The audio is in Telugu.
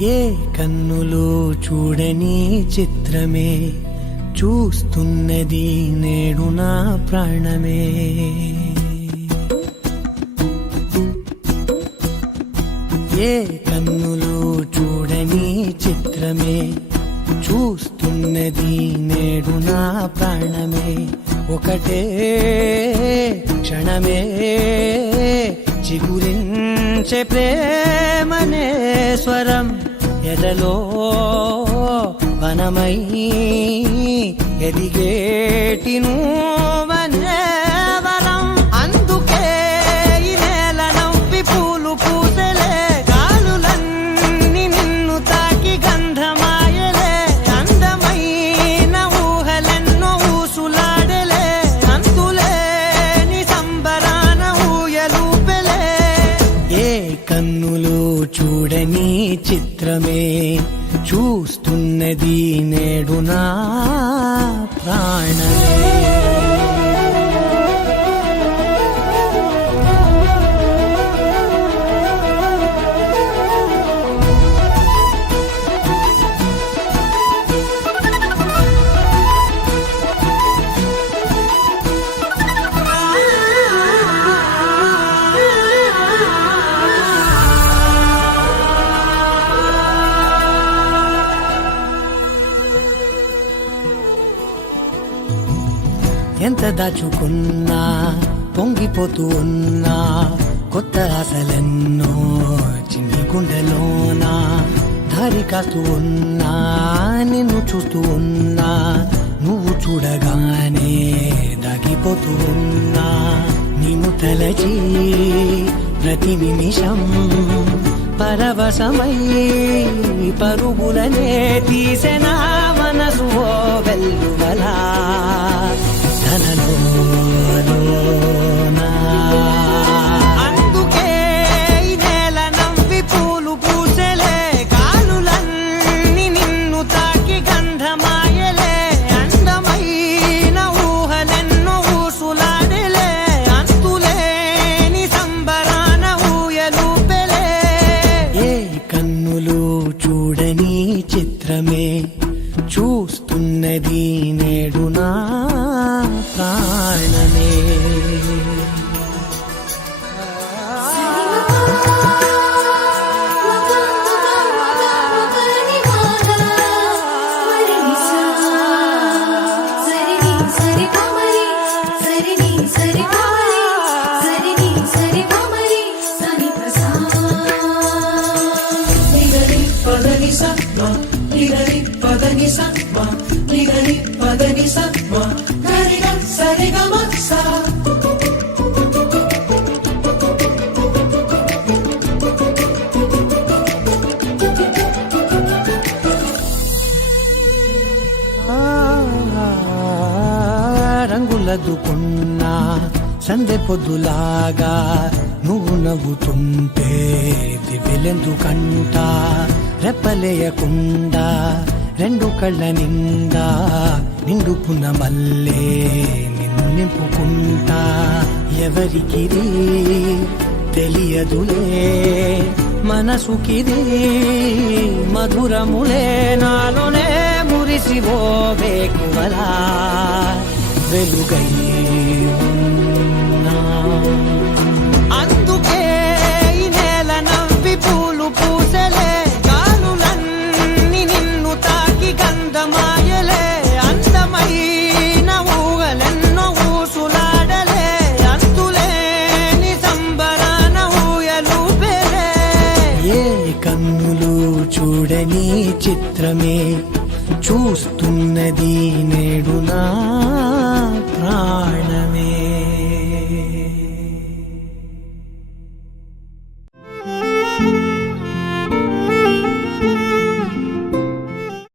ఏ కన్నులు చూడని చిత్రమే చూస్తున్నది నేడు నా ప్రాణమే. ఏ కన్నులు చూడని చిత్రమే చూస్తున్నది నేడు నా ప్రాణమే. ఒకటే క్షణమే చిగురించే ప్రేమనే స్వరం ఎదలో వనమై ఎదిగేటి నువ్వనే వరం. అందుకే ఈ నేల నవ్వి పూలు పూసెలే, గాలులన్నీ నిన్ను తాకి గంధమాయలే. అందమైన ఊహలెన్నో ఊసులాడలే, అంతులేని సంబరాన ఊయలూపెలే. ఏ కన్నులు చూడని చిత్రమే చూస్తున్నది నేడు నా ప్రాణమే. ఎంత దాచుకున్నా పొంగిపోతూ ఉన్నా, కొత్త ఆశలెన్నో చిన్ని గుండెలోనా. దారి కాస్తూ ఉన్నా, నిన్ను చూస్తూ ఉన్నా, నువ్వు చూడగానే దాగిపోతూ ఉన్నా. నిన్ను తలచి ప్రతి నిమిషం పరవశమై పరుగులనే తీసెనా మనసు ఓ వెల్లువలా. అందుకే ఈ నేల నవ్వి పూలు పూసెలే, గాలులన్నీ నిన్ను తాకి గంధమాయలే. అందమైన ఊహలెన్నో ఊసులాడలే, అంతులేని సంబరాన ఊయలూపెలే. ఏ కన్నులు చూడని చిత్రమే చూస్తున్నది నేడు నా ప్రాణమే. రంగులదుకున్నా సందె పొద్దులాగా నువ్వు నవ్వుతుంటే దివ్వెలెందుకంట. రెప్పలేయకుండా రెండు కళ్ళ నిండా నిండుకున్న మల్లే నిన్ను నింపుకుంటా. ఎవరికిది తెలియదులే మనసుకిది మధురములే, నాలోనే మురిసివో వేకువలా వెలుగై ఉన్నా. అందుకే ఈ నేల నవ్వి పూలు పూసెలే, గాలులన్నీ నిన్ను తాకి గంధమాయలే. అందమైన ఊహలెన్నో ఊసులాడలే, అంతులేని సంబరాన ఊయలూపెలే. ఏ కన్నులు చూడని చిత్రమే చూస్తున్నది నేడు నా ప్రాణమే.